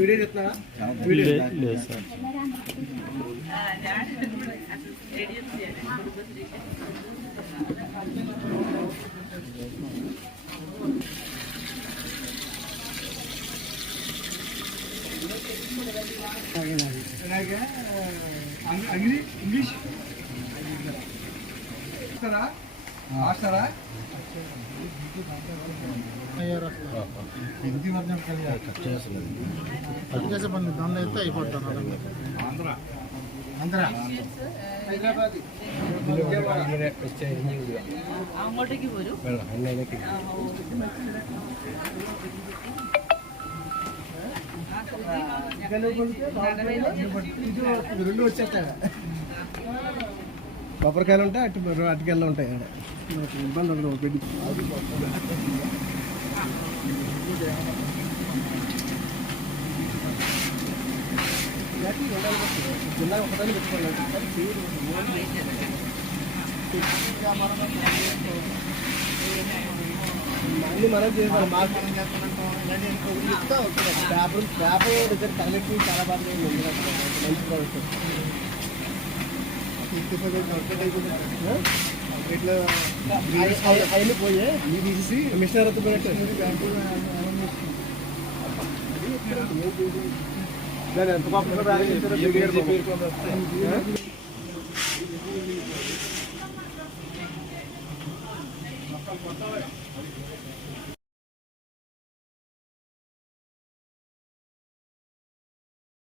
Video చెప్తారా? లేదు sir. English మాస్టరా Hindi వర్గం కట్ చేసే పని దాన్ని అయితే అయిపోతాను. ఆంధ్ర హైదరాబాద్ അങ്ങോട്ടേക്ക് പോരും. రెండు వచ్చేస్తాయి. కొబ్బరికాయలు ఉంటాయి, అటుకెళ్ళు ఉంటాయి. ఇబ్బంది ఉండదు. పెట్టి జిల్లా ఒకదాన్ని పెట్టుకోవాలి. అన్ని మనం చేయాలి. మార్కెటింగ్ పేపర్ దగ్గర తలెట్టి చాలా బాగా మంచి ప్రోడక్ట్. ఇట్లా అవన్నీ పోయి తీసి మిషనరీ పోయినట్టు ఎంత పాపం